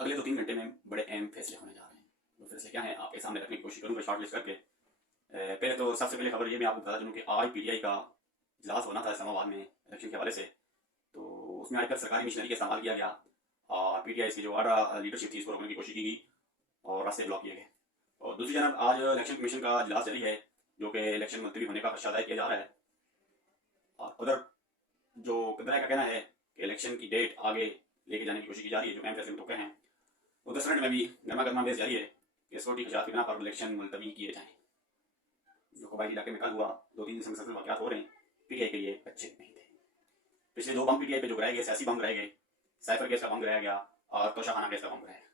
अगले 2-3 घंटे में बड़े अहम फैसले होने जा रहे हैं। वो फैसले क्या हैं आपके सामने रखने की कोशिश करूँगा शॉर्ट लिस्ट करके। पहले तो सबसे पहले खबर ये मैं आपको बता दूँ कि आज पीटीआई का इजलास होना था इस्लामाबाद में इलेक्शन के हवाले से, तो उसमें आकर सरकारी मशीनरी का इस्तेमाल किया गया और पीटीआई की जो आला लीडरशिप थी इसको रोकने की कोशिश की गई और रास्ते ब्लॉक किए गए। और दूसरी जानब आज इलेक्शन कमीशन का इजलास जारी है जो कि इलेक्शन मुलतवी होने का खदशा जाहिर किया जा रहा है। और उधर जो कदरा का कहना है कि इलेक्शन की डेट आगे लेके जाने की कोशिश की जा रही है, जो अहम फैसले मुतवक्के हैं। उधर सेनेट में भी गर्मा गर्मा बहस जारी है कि सिक्योरिटी खदशात की बिना पर इलेक्शन मुलतवी किए जाएँ। जो कबायली इलाके में कल हुआ 2-3 मुसलसल वाक़यात हो रहे हैं, पीटीआई के लिए अच्छे नहीं थे। पिछले 2 बम पीटीआई पे जो गिराए गए, सियासी बम गिराए गए, साइफर गैस का बम गिराया गया और तोशाखाना गैस का बम गिराया गया।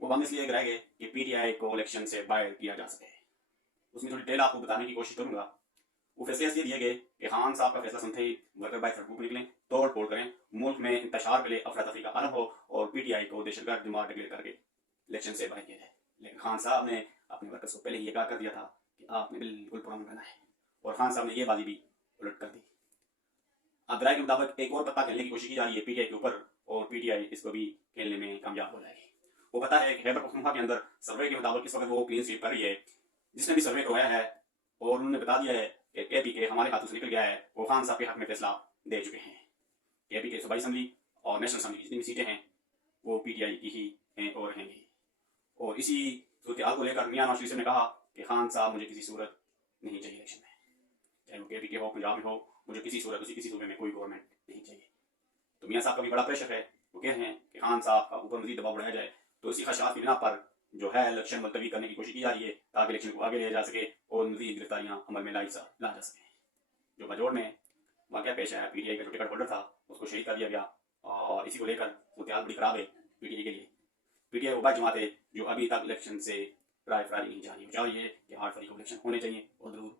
वो बम इसलिए गिराए गए कि पीटीआई को इलेक्शन से बाहर किया जा सके। उसमें थोड़ी डिटेल आपको बताने की कोशिश करूंगा। वो फैसले इसलिए दिए गए कि खान साहब का फैसला सुनते ही वर्कर बाहर सड़कों पर निकलें, तोड़ फोड़ करें, मुल्क में इंतशार के लिए अफरा तफरी का आलम हो और पीटीआई को दहशतगर्द जमात डिक्लेयर करके इलेक्शन से बाहर किया जाए। लेकिन खान साहब ने अपने वर्कर्स को पहले ही ये कर दिया था कि आपने बिल्कुल पुराना करना है, और खान साहब ने ये बाजी भी उलट कर दी। अब राय के मुताबिक एक और पत्ता खेलने की कोशिश की जा रही है पीटीआई के ऊपर, और पीटीआई इसको भी खेलने में कामयाब हो जाएगी। वो पता है कि खैबर पख्तूनख्वा के अंदर सर्वे के मुताबिक इस वक्त वो क्लीन स्वीप कर रही है। जिसने भी सर्वे करवाया है और उन्होंने बता दिया है कि केपीके हमारे हाथों से निकल गया है, वो खान साहब के हक में फैसला दे चुके हैं। केपीके सूबाई असम्बली और नेशनल असम्बली जितनी भी सीटें हैं वो पीटीआई की ही हैं और रहेंगी। और इसी सूरत हाल को लेकर मियां नवाज शरीफ ने कहा कि खान साहब मुझे किसी सूरत नहीं चाहिए इलेक्शन में, चाहे वो केपीके हो, पंजाब में हो, मुझे किसी सूरत किसी सूबे में कोई गवर्नमेंट नहीं चाहिए। तो मियां साहब का भी बड़ा प्रेशर है, वो कह रहे हैं कि खान साहब का ऊपर मजीद दबाव बढ़ाया जाए। तो इसी खदशात की बिना पर जो है इलेक्शन मुलतवी करने की कोशिश की जा रही है ताकि इलेक्शन को आगे लिया जा सके और मजीद गिरफ्तारियां अमल में ला जा सकें। जो बजोड़ में वाक़या पेश आया, पीटीआई का जो टिकट होल्डर था उसको शहीद कर दिया गया और इसी को लेकर सूरत बड़ी खराब है पीटीआई के लिए। पीटीआई वो बात जमात है जो अभी तक इलेक्शन से राय फरारी नहीं जा रही है कि 8 फरवरी को इलेक्शन होने चाहिए और जरूर